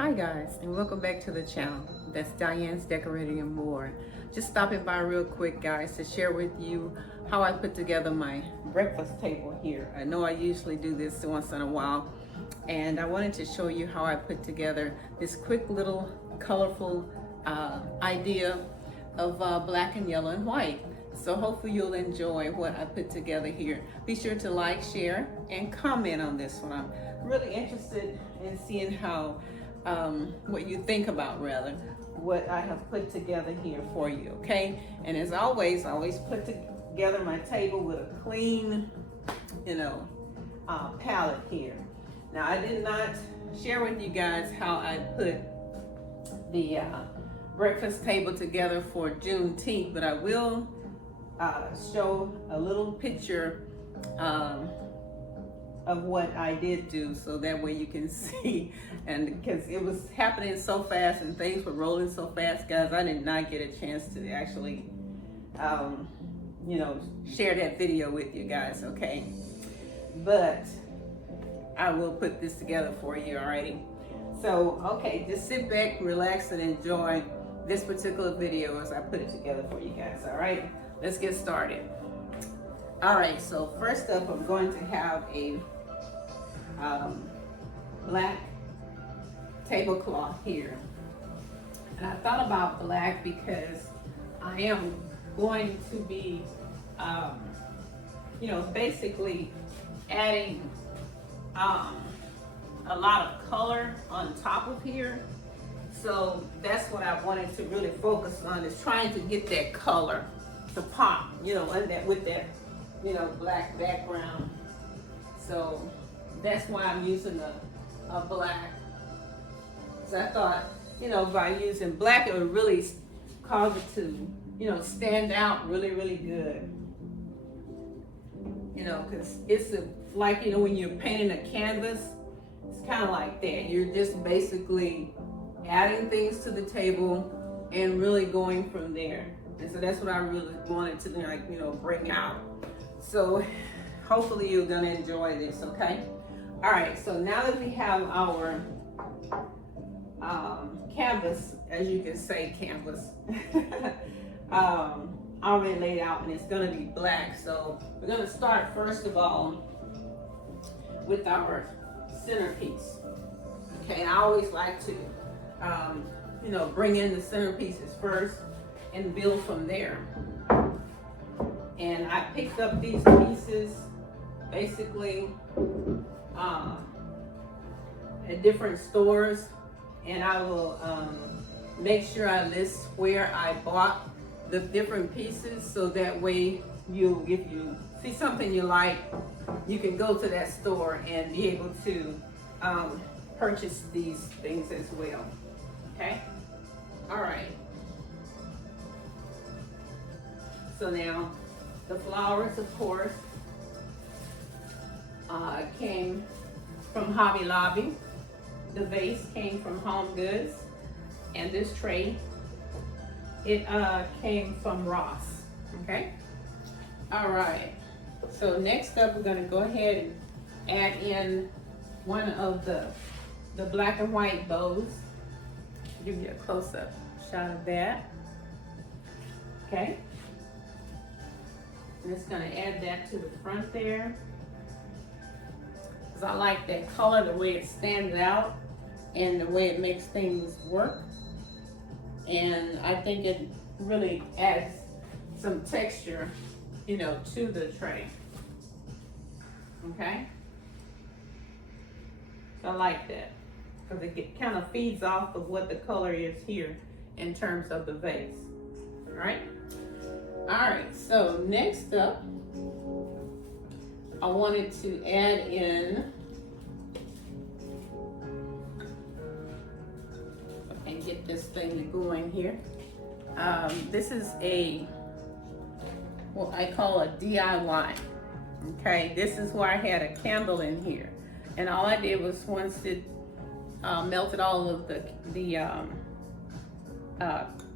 Hi guys, and welcome back to the channel. That's Diane's Decorating and More. Just stopping by real quick guys to share with you how I put together my breakfast table here. I know I usually do this once in a while, and I wanted to show you how I put together this quick little colorful idea of black and yellow and white. So hopefully you'll enjoy what I put together here. Be sure to like, share, and comment on this one. I'm really interested in seeing how what you think about rather what I have put together here for you, okay? And as always, I always put together my table with a clean, palette here. Now I did not share with you guys how I put the breakfast table together for Juneteenth, but I will show a little picture of what I did do, so that way you can see. And because it was happening so fast and things were rolling so fast, guys, I did not get a chance to actually share that video with you guys, okay? But I will put this together for you, alrighty? So, okay, just sit back, relax, and enjoy this particular video as I put it together for you guys, alright? Let's get started. Alright, so first up, I'm going to have a black tablecloth here. And I thought about black because I am going to be, basically adding a lot of color on top of here. So that's what I wanted to really focus on, is trying to get that color to pop, and that with that, black background. So that's why I'm using a black. So I thought, by using black, it would really cause it to, stand out really, really good. Because it's like, when you're painting a canvas, it's kind of like that. You're just basically adding things to the table and really going from there. And so that's what I really wanted to, bring out. So hopefully you're gonna enjoy this, okay? All right, so now that we have our canvas, as you can say, canvas, already laid out, and it's gonna be black. So we're gonna start first of all with our centerpiece. Okay, and I always like to, bring in the centerpieces first and build from there. And I picked up these pieces basically at different stores, and I will make sure I list where I bought the different pieces, so that way if you see something you like, you can go to that store and be able to purchase these things as well. Okay? All right. So now the flowers, of course, came from Hobby Lobby. The vase came from Home Goods, and this tray, it came from Ross. Okay. All right. So next up, we're going to go ahead and add in one of the black and white bows. Give you a close-up shot of that. Okay. I'm just going to add that to the front there, because I like that color, the way it stands out and the way it makes things work. And I think it really adds some texture, to the tray. Okay? So I like that, because it kind of feeds off of what the color is here in terms of the vase. All right? All right, so next up, I wanted to add in, and get this thing going here. This is what I call a DIY. Okay, this is where I had a candle in here, and all I did was, once it melted all of the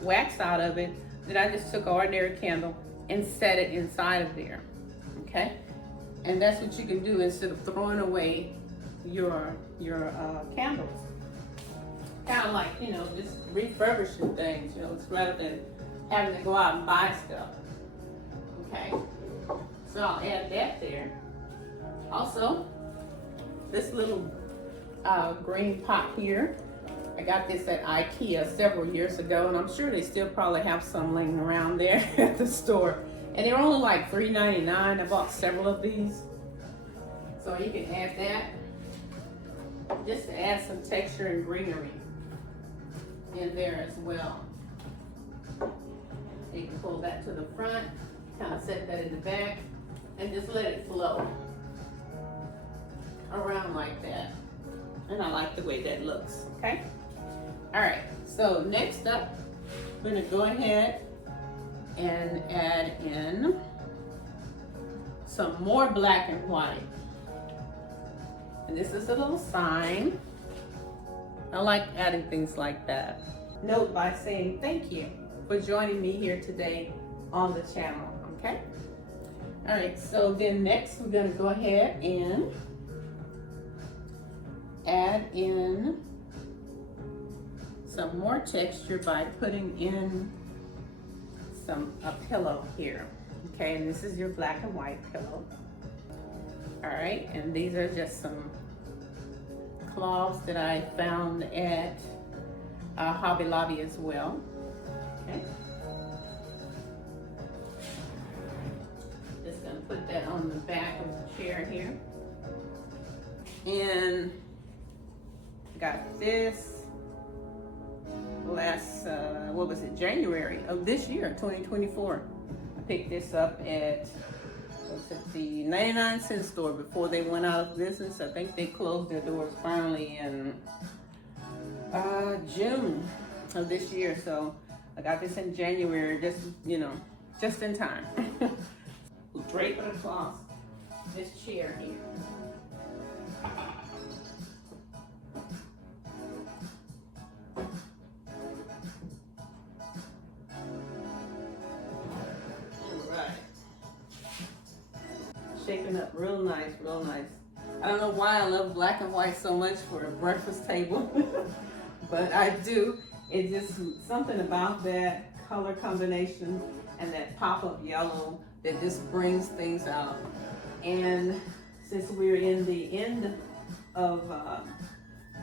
wax out of it, then I just took an ordinary candle and set it inside of there. Okay, and that's what you can do instead of throwing away your candles. kind of like, just refurbishing things, rather than having to go out and buy stuff. Okay, so I'll add that there. Also, this little green pot here, I got this at IKEA several years ago, and I'm sure they still probably have some laying around there at the store. And they're only like $3.99. I bought several of these. So you can add that just to add some texture and greenery in there as well. You can pull that to the front, kind of set that in the back, and just let it flow around like that. And I like the way that looks, okay? All right, so next up, we're gonna go ahead and add in some more black and white. And this is a little sign. I like adding things like that. Note by saying thank you for joining me here today on the channel, okay? All right, so then next we're gonna go ahead and add in some more texture by putting in a pillow here, okay? And this is your black and white pillow. All right, and these are just some cloths that I found at Hobby Lobby as well, okay? Just gonna put that on the back of the chair here. And got this last, what was it, January of this year, 2024. I picked this up at, what's it, the 99-cent store before they went out of business. I think they closed their doors finally in June of this year. So I got this in January, just in time. Drape it across this chair here. Shaping up real nice, real nice. I don't know why I love black and white so much for a breakfast table, but I do. It's just something about that color combination and that pop of yellow that just brings things out. And since we're in the end of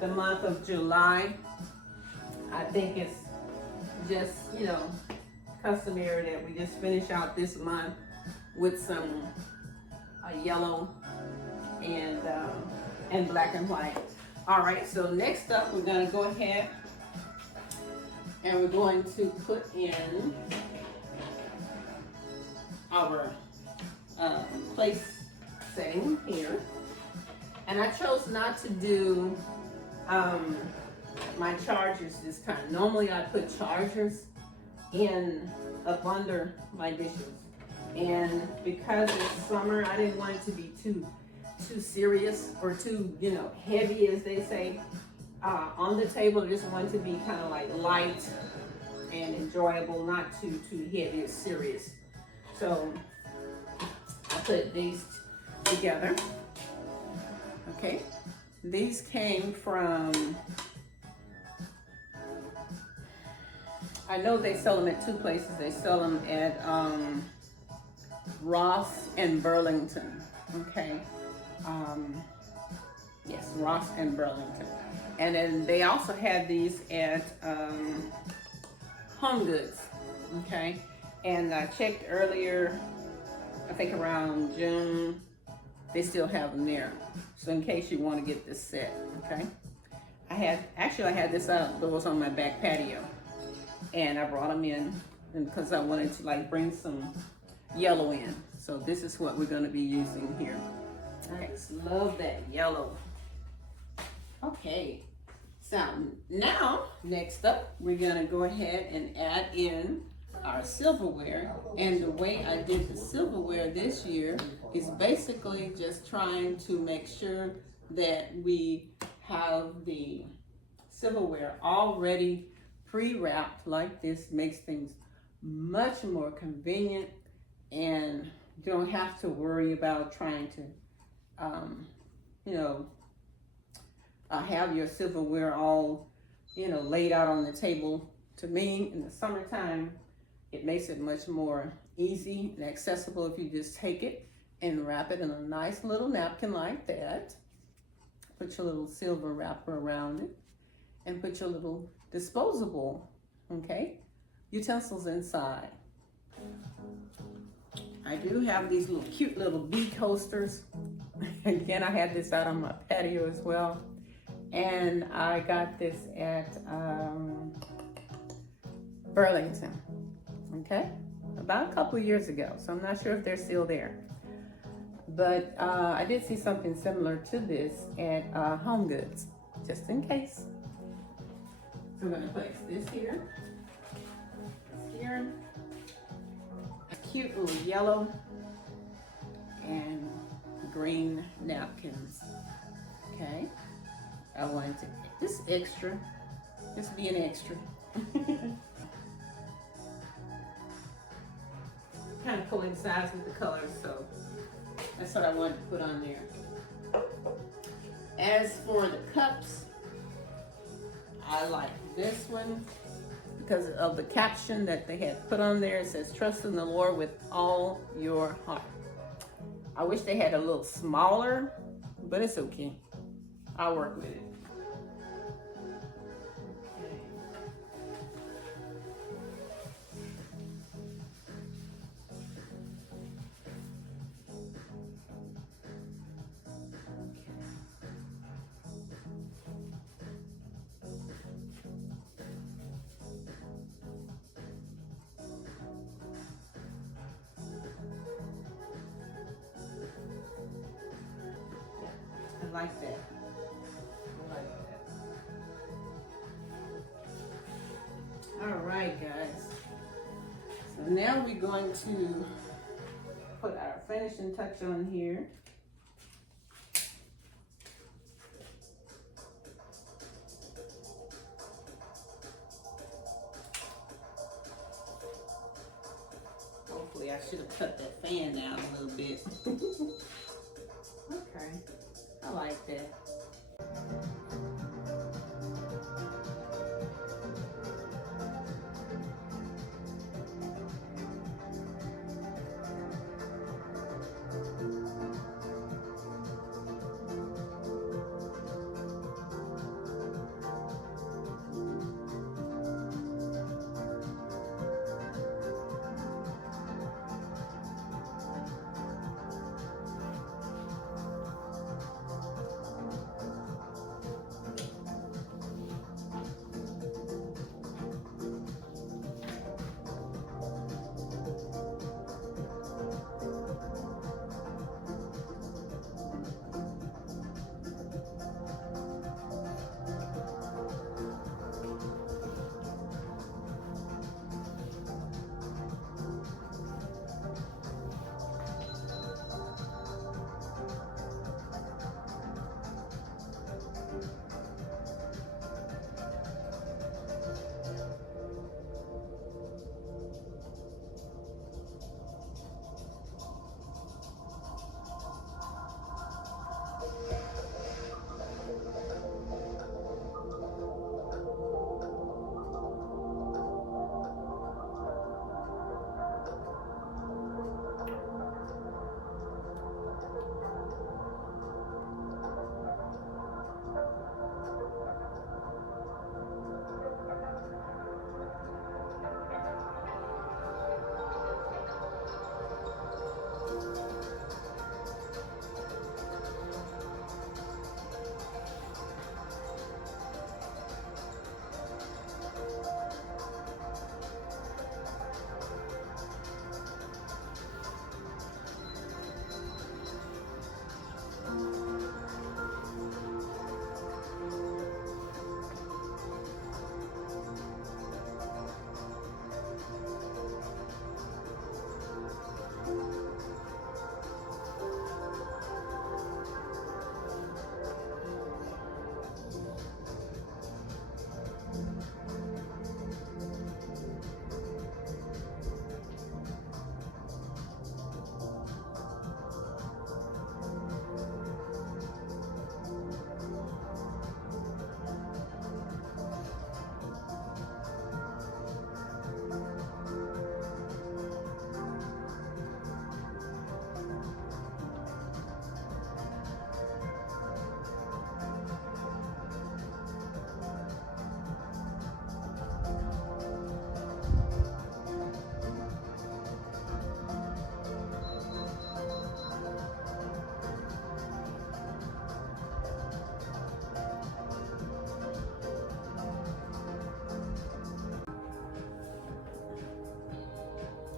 the month of July, I think it's just, customary that we just finish out this month with some yellow and black and white. All right, so next up we're gonna go ahead and we're going to put in our place setting here. And I chose not to do my chargers this time. Normally I put chargers up under my dishes. And because it's summer, I didn't want it to be too serious or too, heavy, as they say, on the table. I just wanted to be kind of like light and enjoyable, not too heavy or serious. So I put these together. Okay, these came from, I know they sell them at two places. They sell them at Ross and Burlington, okay? Yes, Ross and Burlington. And then they also had these at Home Goods, okay? And I checked earlier, I think around June, they still have them there. So in case you want to get this set, okay? I had this outdoors on my back patio, and I brought them in because I wanted to bring some yellow in. So this is what we're going to be using here. I just love that yellow. Okay, so now next up we're going to go ahead and add in our silverware. And the way I did the silverware this year is basically just trying to make sure that we have the silverware already pre-wrapped like this. Makes things much more convenient, and you don't have to worry about trying to have your silverware all laid out on the table. To me, in the summertime, it makes it much more easy and accessible if you just take it and wrap it in a nice little napkin like that. Put your little silver wrapper around it and put your little disposable, utensils inside. I do have these cute little bee coasters. Again, I had this out on my patio as well. And I got this at Burlington, about a couple years ago. So I'm not sure if they're still there. But I did see something similar to this at Home Goods, just in case. So I'm gonna place this here, a cute little yellow and green napkins, I wanted to, just extra, just be an extra. Kind of coincides with the colors, so that's what I wanted to put on there. As for the cups, I like this one because of the caption that they had put on there. It says, "Trust in the Lord with all your heart." I wish they had a little smaller, but it's okay. I'll work with it. I like that. All right, guys. So now we're going to put our finishing touch on here. Hopefully, I should have cut that fan down a little bit. Okay, I like that.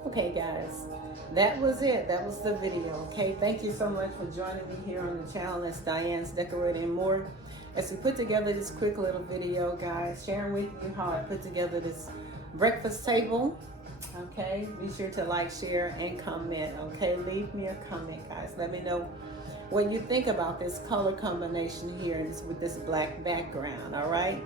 Okay, guys, that was it. That was the video. Okay, thank you so much for joining me here on the channel. That's Diane's Decorating and More. As we put together this quick little video, guys, sharing with you how I put together this breakfast table. Okay, be sure to like, share, and comment. Okay, leave me a comment, guys. Let me know what you think about this color combination here with this black background. All right,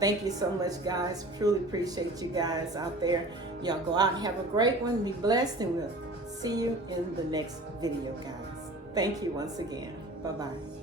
thank you so much, guys. Truly appreciate you guys out there. Y'all go out and have a great one. Be blessed, and we'll see you in the next video, guys. Thank you once again. Bye-bye.